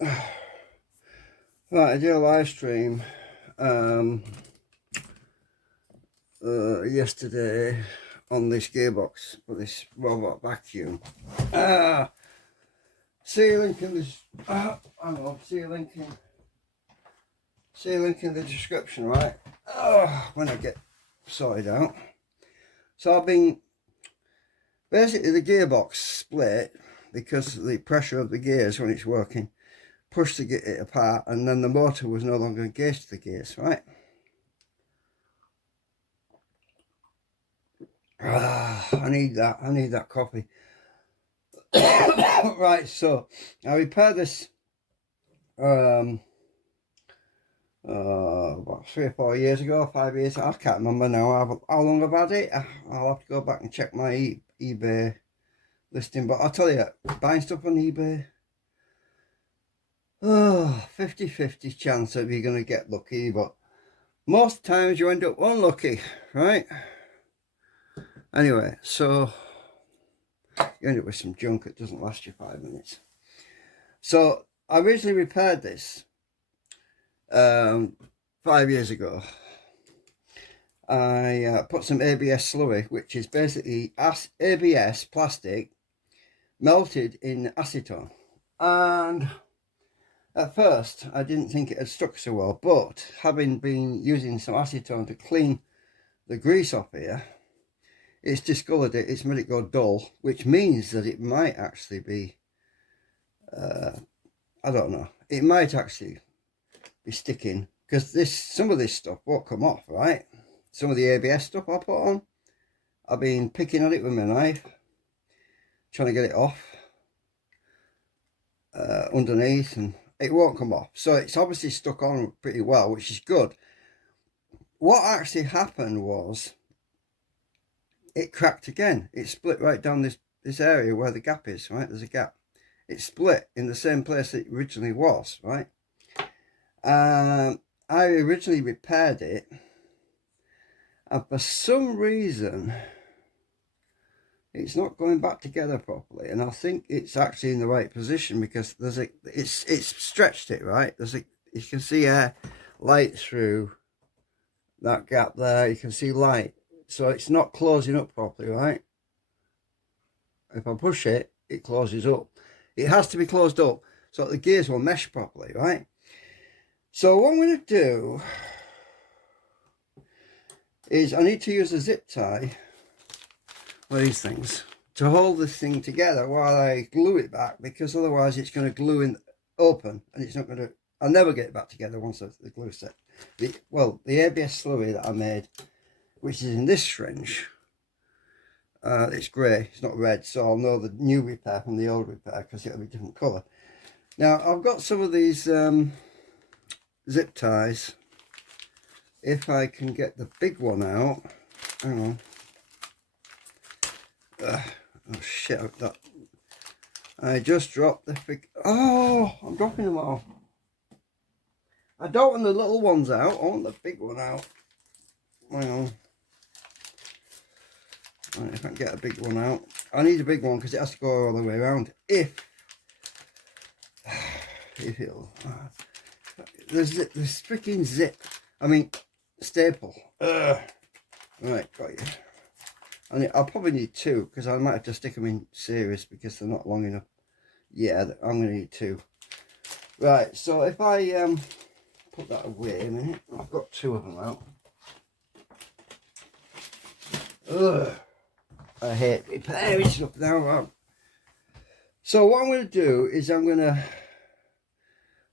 Right, I did a live stream yesterday on this gearbox for this robot vacuum. See a link in this. Hang on, see a link in the description, right? When I get sorted out. So I've been basically the gearbox split because of the pressure of the gears when it's working. Pushed it apart, and then the motor was no longer engaged to the gears, right? I need that coffee. Right, so I repaired this about 3 or 4 years ago, 5 years, I can't remember now how long I've had it. I'll have to go back and check my eBay listing, but I'll tell you, buying stuff on eBay, 50-50 chance that you're going to get lucky, but most times you end up unlucky, right? Anyway, so you end up with some junk that doesn't last you 5 minutes. So I originally repaired this 5 years ago. I put some ABS slurry, which is basically ABS plastic melted in acetone, and at first I didn't think it had stuck so well, but having been using some acetone to clean the grease off here, it's discoloured it, it's made it go dull, which means that it might actually be I don't know, it might actually be sticking, because some of this stuff won't come off, right? Some of the ABS stuff I put on, I've been picking at it with my knife, trying to get it off underneath, and it won't come off. So it's obviously stuck on pretty well, which is good. What actually happened was it cracked again. It split right down this area where the gap is, right? There's a gap. It split in the same place it originally was, right? I originally repaired it, and for some reason it's not going back together properly, and I think it's actually in the right position because it's stretched it, right? You can see air light through that gap there, you can see light, so it's not closing up properly, right? If I push it, it closes up. It has to be closed up so that the gears will mesh properly, right? So what I'm going to do is I need to use a zip tie, one of these things, to hold this thing together while I glue it back, because otherwise it's going to glue in open, and it's not going to, I'll never get it back together once the glue set. The ABS slurry that I made, which is in this syringe, it's grey, it's not red, so I'll know the new repair from the old repair because it'll be different colour. Now I've got some of these zip ties. If I can get the big one out, hang on. Oh shit, I just dropped the I'm dropping them all. I don't want the little ones out, I want the big one out. Hang on. Right, if I can get a big one out. I need a big one because it has to go all the way around. If it'll... There's freaking zip. I mean, staple. Right, got you. And I'll probably need two because I might have to stick them in series because they're not long enough. Yeah, I'm going to need two. Right, so if I put that away a minute, I've got two of them out. I hate repairing stuff now. So what I'm going to do is I'm going to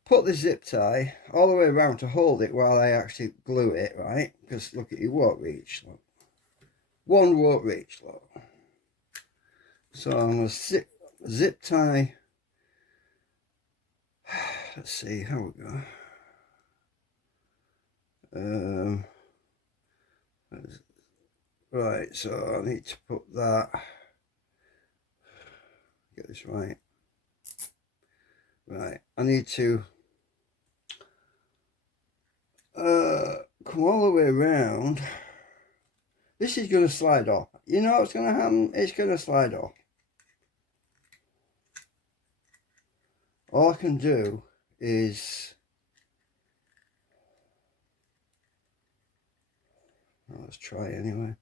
put the zip tie all the way around to hold it while I actually glue it, right? Because look, it won't reach. Look. One won't reach, look. So I'm going to zip tie. Let's see how we go. Right, so I need to put that. Get this right. Right, I need to come all the way around. This is going to slide off. You know what's going to happen? It's going to slide off. All I can do is, well, let's try anyway.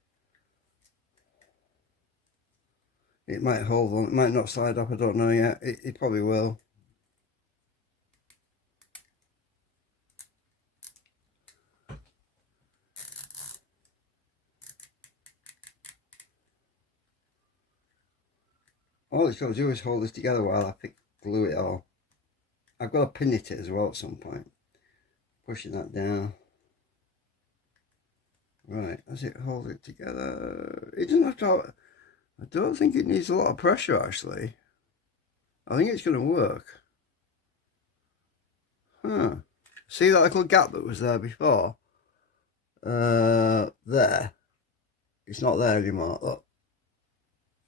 It might hold on, it might not slide up, I don't know yet. It probably will. All it's got to do is hold this together while I glue it all. I've got to pin it as well at some point. Pushing that down. Right, does it hold it together? It doesn't have to, I don't think it needs a lot of pressure actually. I think it's going to work. Huh. See that little gap that was there before? There. It's not there anymore. Look.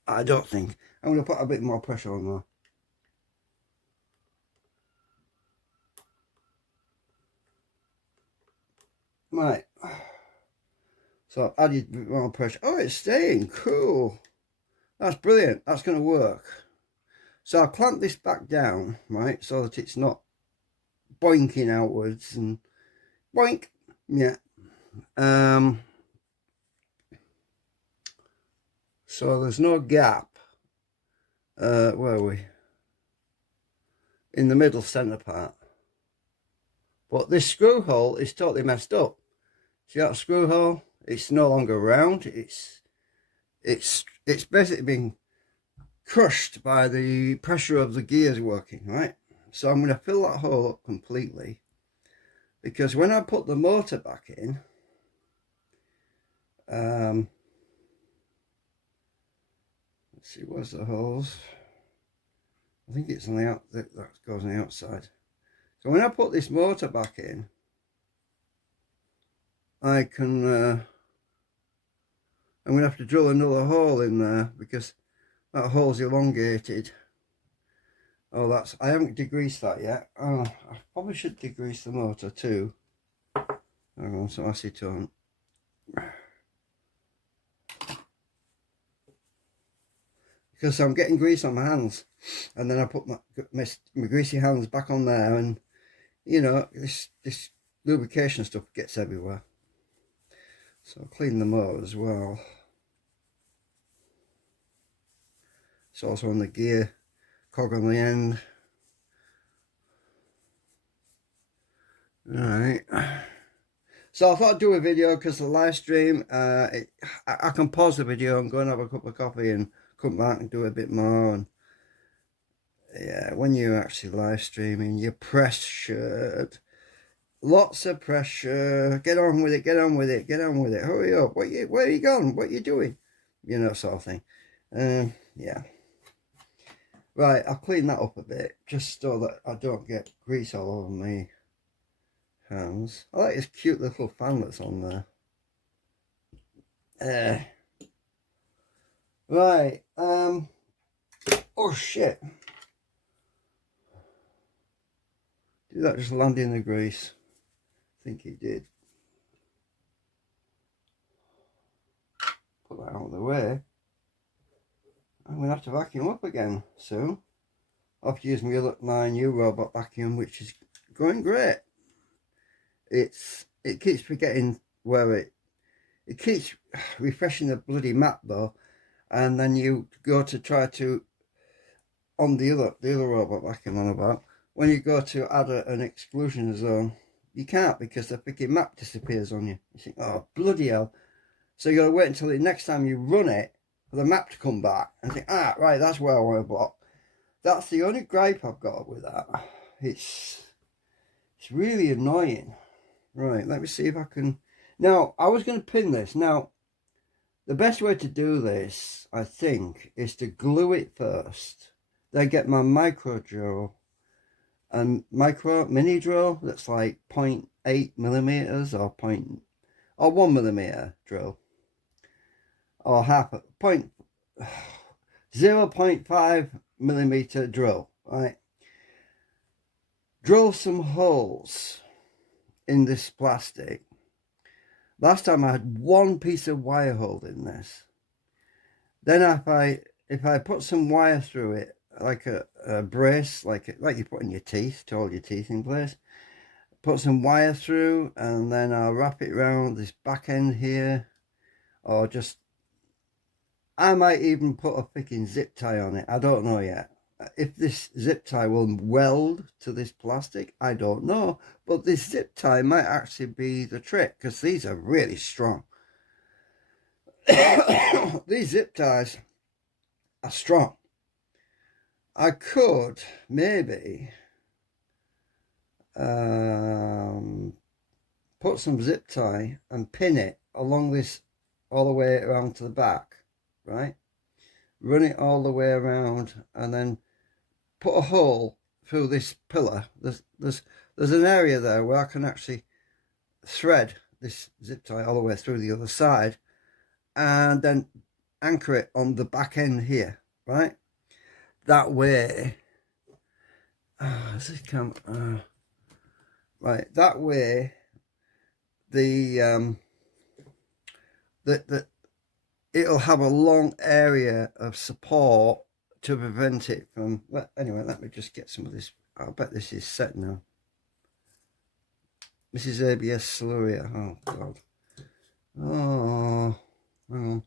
I don't think. I'm going to put a bit more pressure on there. Right. So I've added a bit more pressure. Oh, it's staying. Cool. That's brilliant. That's going to work. So I'll clamp this back down, right, so that it's not boinking outwards and boink. Yeah. So there's no gap. Where are we? In the middle centre part. But this screw hole is totally messed up. See that screw hole? It's no longer round. It's basically been crushed by the pressure of the gears working, right? So I'm going to fill that hole up completely, because when I put the motor back in, let's see, where's the holes? I think it's on the out, that goes on the outside. So when I put this motor back in, I can, I'm going to have to drill another hole in there because that hole's elongated. Oh, I haven't degreased that yet. Oh, I probably should degrease the motor too. Hang on, some acetone. Because I'm getting grease on my hands, and then I put my greasy hands back on there, and you know, this lubrication stuff gets everywhere. So I'll clean the motor as well. It's also on the gear cog on the end. Alright. So I thought I'd do a video because the live stream, I can pause the video and go and have a cup of coffee and come back and do a bit more. And yeah, when you're actually live streaming, you're pressured. Lots of pressure. Get on with it, get on with it, get on with it. Hurry up. Where are you going? What are you doing? You know, sort of thing. Yeah. Right, I'll clean that up a bit, just so that I don't get grease all over my hands. I like this cute little fan that's on there. Right, oh shit. Did that just land in the grease? I think it did. Put that out of the way. I'm going to have to vacuum up again soon. I'll have to use my new robot vacuum, which is going great. It keeps forgetting where it keeps refreshing the bloody map though, and then you go to try to, on the other robot vacuum on about, when you go to add an exclusion zone, you can't, because the freaking map disappears on you. You think, oh bloody hell. So you got to wait until the next time you run it for the map to come back and think, ah, right, that's where I want to block. That's the only gripe I've got with that. It's really annoying. Right, let me see if I can. Now, I was going to pin this. Now, the best way to do this, I think, is to glue it first. Then get my micro drill and mini drill that's like 0.8 millimeters or 1 millimeter drill. Or 0.5 millimeter drill, right? Drill some holes in this plastic. Last time I had one piece of wire holding this. Then if I put some wire through it, a brace, like you put in your teeth to hold your teeth in place. Put some wire through, and then I'll wrap it around this back end here, or just, I might even put a freaking zip tie on it. I don't know yet. If this zip tie will weld to this plastic, I don't know. But this zip tie might actually be the trick, because these are really strong. These zip ties are strong. I could maybe put some zip tie and pin it along this all the way around to the back, right? Run it all the way around, and then put a hole through this pillar. There's an area there where I can actually thread this zip tie all the way through the other side, and then anchor it on the back end here, right? That way, right, that way it'll have a long area of support to prevent it from, well, anyway, let me just get some of this. I bet this is set now. This is ABS slurry. Oh god. Oh, hang on.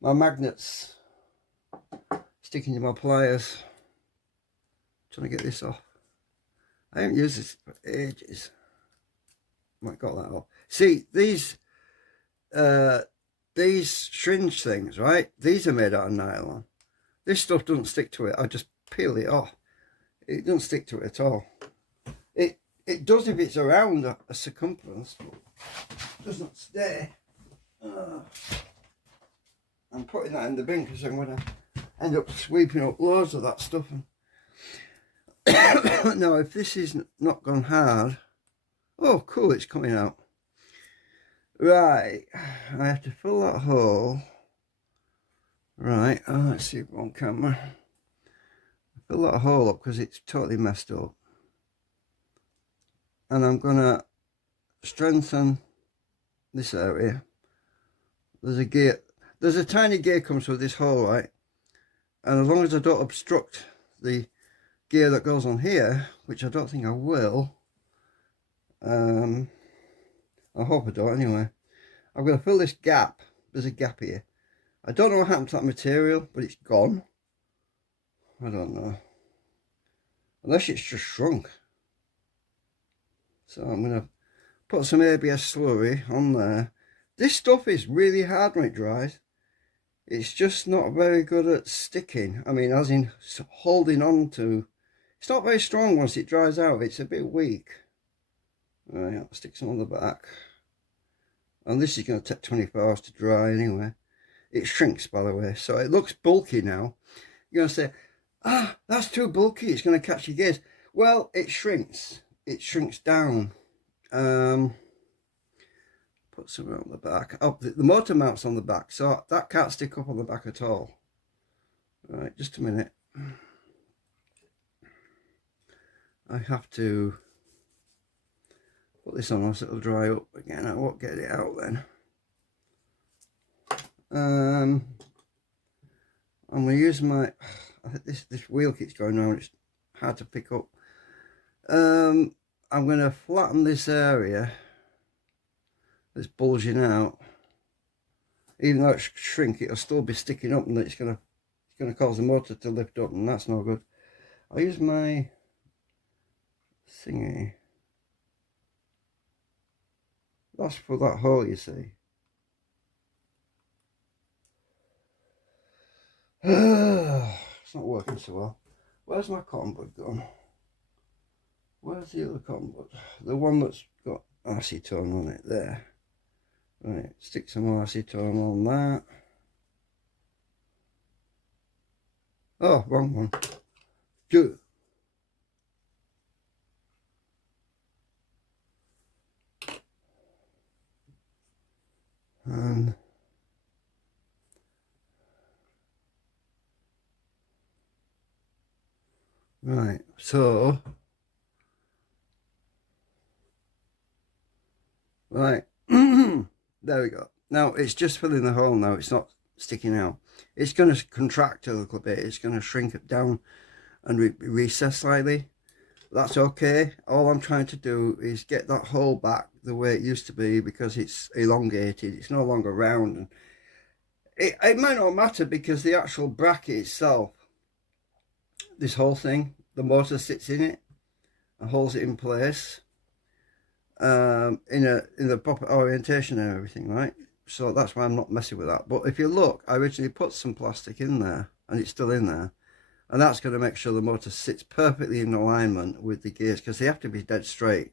My magnets sticking to my pliers. Trying to get this off. I haven't used this for ages. Might got that off. See, these syringe things, right? These are made out of nylon. This stuff doesn't stick to it. I just peel it off. It doesn't stick to it at all. It does if it's around a circumference, but it does not stay. I'm putting that in the bin because I'm going to end up sweeping up loads of that stuff. Now, if this is not gone hard, oh cool, it's coming out. Right, I have to fill that hole. Right, let's see it on camera. Fill that hole up because it's totally messed up. And I'm going to strengthen this area. There's a gear. There's a tiny gear comes through this hole, right? And as long as I don't obstruct the gear that goes on here, which I don't think I will, I hope I don't anyway, I'm going to fill this gap. There's a gap here. I don't know what happened to that material, but it's gone. I don't know. Unless it's just shrunk. So I'm going to put some ABS slurry on there. This stuff is really hard when it dries. It's just not very good at sticking. I mean, as in holding on to. It's not very strong once it dries out. It's a bit weak. Right, I'll stick some on the back. And this is going to take 24 hours to dry anyway. It shrinks, by the way. So it looks bulky now. You're going to say, ah, that's too bulky. It's going to catch your gears. Well, it shrinks. It shrinks down. Put some on the back. Oh, the motor mount's on the back, so that can't stick up on the back at all. Right, just a minute. I have to put this on so it'll dry up again. I won't get it out then. I'm going to use my, this wheel keeps going around, it's hard to pick up. I'm going to flatten this area that's bulging out. Even though it's shrink, it'll still be sticking up, and it's going to cause the motor to lift up, and that's no good. I'll use my thingy. That's for that hole, you see. It's not working so well. Where's my cotton bud gone? Where's the other cotton bud? The one that's got acetone on it there. Right, stick some more acetone on that. Oh, wrong one. Good. And right, so right. There we go. Now it's just filling the hole now. It's not sticking out. It's going to contract a little bit. It's going to shrink it down and recess slightly. That's okay. All I'm trying to do is get that hole back the way it used to be, because it's elongated. It's no longer round. And it might not matter, because the actual bracket itself, this whole thing, the motor sits in it and holds it in place in the proper orientation and everything, right? So that's why I'm not messing with that. But if you look, I originally put some plastic in there, and it's still in there. And that's going to make sure the motor sits perfectly in alignment with the gears, because they have to be dead straight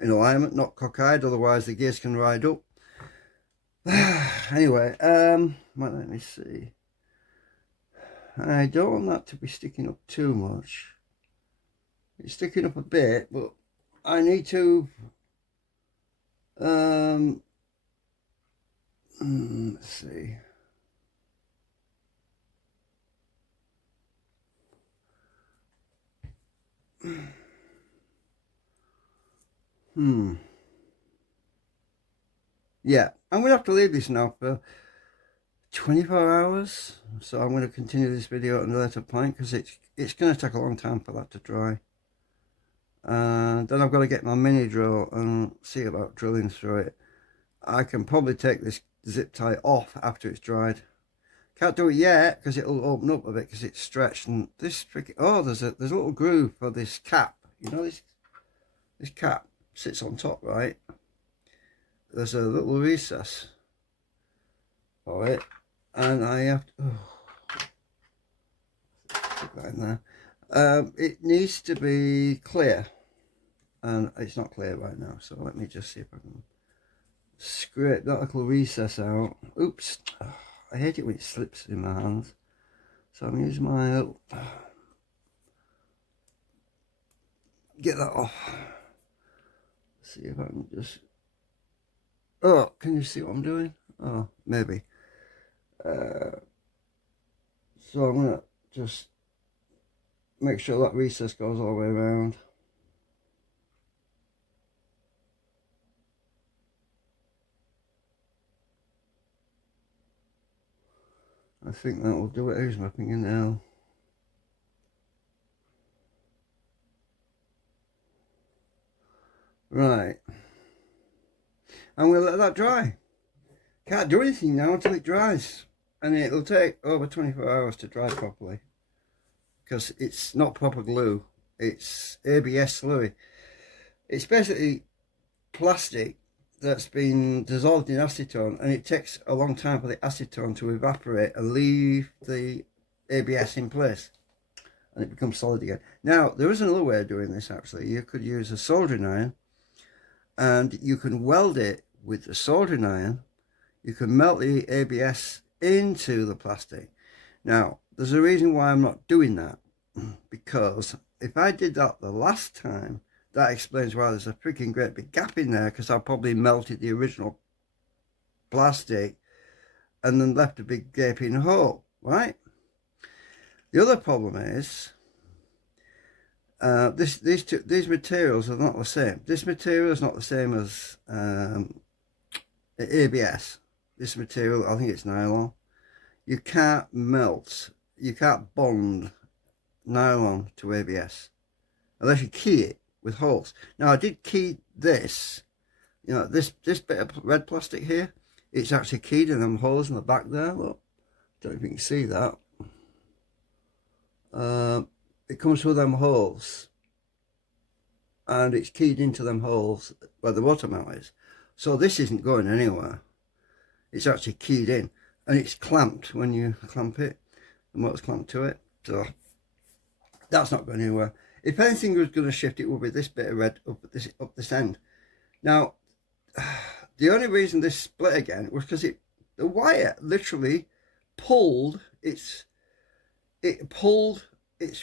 in alignment, not cockeyed, otherwise the gears can ride up. Anyway, well, let me see. I don't want that to be sticking up too much. It's sticking up a bit, but I need to let's see. Yeah, I'm going to have to leave this now for 24 hours. So I'm going to continue this video at a later point, because it's going to take a long time for that to dry. And then I've got to get my mini drill and see about drilling through it. I can probably take this zip tie off after it's dried. Can't do it yet because it'll open up a bit because it's stretched. And this freaking, oh, there's a little groove for this cap. You know, this cap sits on top, right? There's a little recess for it, and I have to put that in there. It needs to be clear, and it's not clear right now. So let me just see if I can scrape that little recess out. Oops. I hate it when it slips in my hands. So I'm using my little... Get that off. See if I can just... Oh, can you see what I'm doing? Oh, maybe. So I'm going to just make sure that recess goes all the way around. I think that will do it. Here's my fingernail. Right. I'm going to let that dry. Can't do anything now until it dries. And it'll take over 24 hours to dry properly, because it's not proper glue. It's ABS slurry. It's basically plastic that's been dissolved in acetone, and it takes a long time for the acetone to evaporate and leave the ABS in place, and it becomes solid again. Now, there is another way of doing this, actually. You could use a soldering iron, and you can weld it with the soldering iron. You can melt the ABS into the plastic. Now, there's a reason why I'm not doing that, because if I did that the last time, that explains why there's a freaking great big gap in there, because I probably melted the original plastic and then left a big gaping hole, right? The other problem is these materials are not the same. This material is not the same as ABS. This material, I think it's nylon. You can't melt, you can't bond nylon to ABS unless you key it with holes. Now, I did key this, you know, this bit of red plastic here. It's actually keyed in them holes in the back there. Look, don't know if you can see that. It comes through them holes, and it's keyed into them holes where the water mount is. So this isn't going anywhere. It's actually keyed in, and it's clamped when you clamp it. The motor's clamped to it, so that's not going anywhere. If anything was going to shift, it would be this bit of red up this end. Now, the only reason this split again was because the wire literally pulled its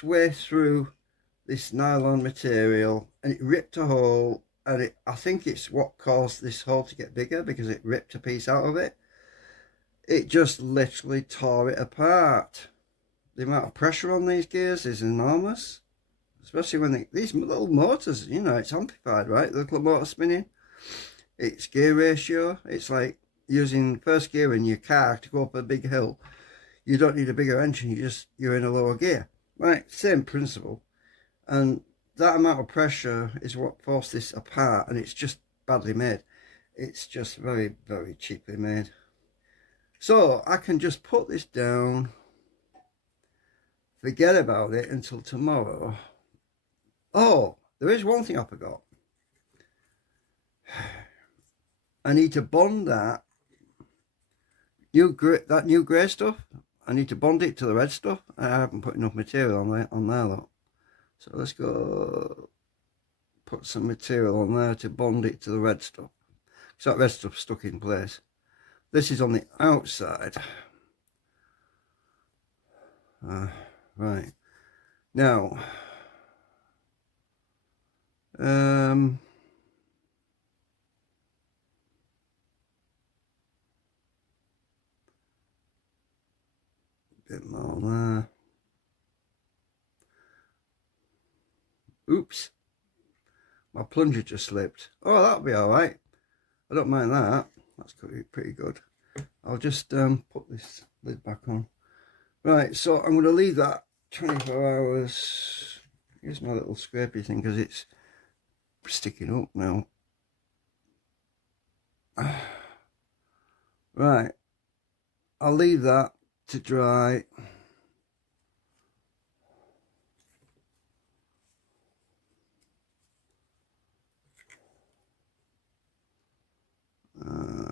way through this nylon material, and it ripped a hole, and I think it's what caused this hole to get bigger, because it ripped a piece out of it. It just literally tore it apart. The amount of pressure on these gears is enormous, especially when these little motors, you know, it's amplified, right? The little motor spinning, its gear ratio, it's like using first gear in your car to go up a big hill, you don't need a bigger engine, you're in a lower gear. Right, same principle. And that amount of pressure is what forced this apart, and it's just badly made. It's just very, very cheaply made. So I can just put this down, forget about it until tomorrow. Oh, there is one thing I forgot. I need to bond that new grey stuff. I need to bond it to the red stuff. I haven't put enough material on there though. So let's go put some material on there to bond it to the red stuff. So that red stuff's stuck in place. This is on the outside. Right. Now, bit more there. Oops. My plunger just slipped. Oh, that'll be all right. I don't mind that. That's pretty good. I'll just put this lid back on. Right, so I'm going to leave that 24 hours. Here's my little scrapey thing because it's sticking up now. Right, I'll leave that to dry.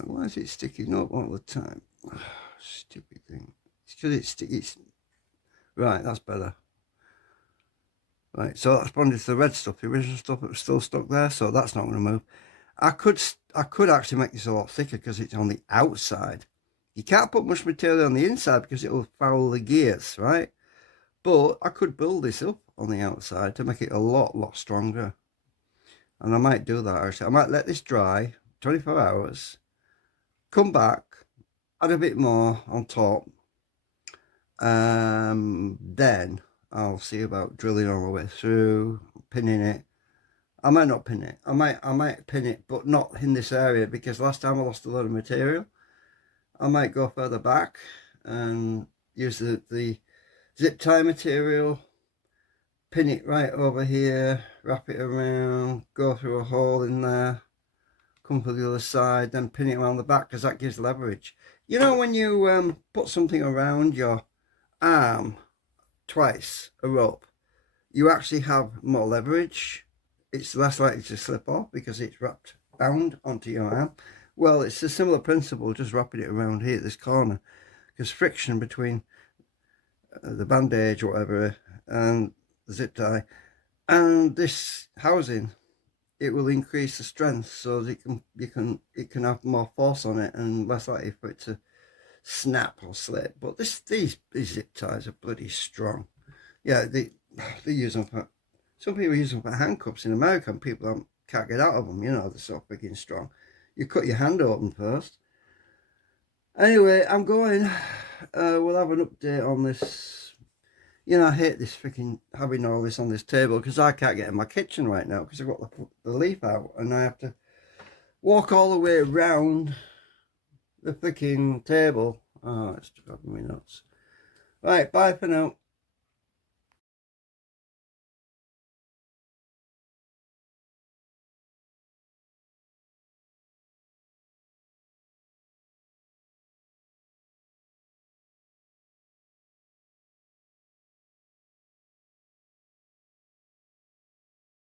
Why is it sticking up all the time? Stupid thing. It's because it's right. That's better. Right, so that's bonded to the red stuff. The original stuff that was still stuck there, so that's not going to move. I could actually make this a lot thicker because it's on the outside. You can't put much material on the inside because it'll foul the gears, right? But I could build this up on the outside to make it a lot stronger. And I might do that actually. I might let this dry 24 hours, come back, add a bit more on top. Then I'll see about drilling all the way through, pinning it. I might not pin it. I might pin it, but not in this area because last time I lost a lot of material. I might go further back and use the zip tie material, pin it right over here, wrap it around, go through a hole in there, come to the other side, then pin it around the back because that gives leverage. You know when you put something around your arm twice, a rope, you actually have more leverage. It's less likely to slip off because it's bound onto your arm. Well, it's a similar principle, just wrapping it around here at this corner, because friction between the bandage or whatever and the zip tie and this housing, it will increase the strength so that it can have more force on it and less likely for it to snap or slip. But these zip ties are bloody strong. Yeah, they use them for, some people use them for handcuffs in America, and people can't get out of them. You know, they're so big and strong. You cut your hand open first. Anyway, I'm going. We'll have an update on this. You know, I hate this freaking having all this on this table because I can't get in my kitchen right now because I've got the leaf out and I have to walk all the way around the freaking table. Oh, it's driving me nuts. Right, bye for now.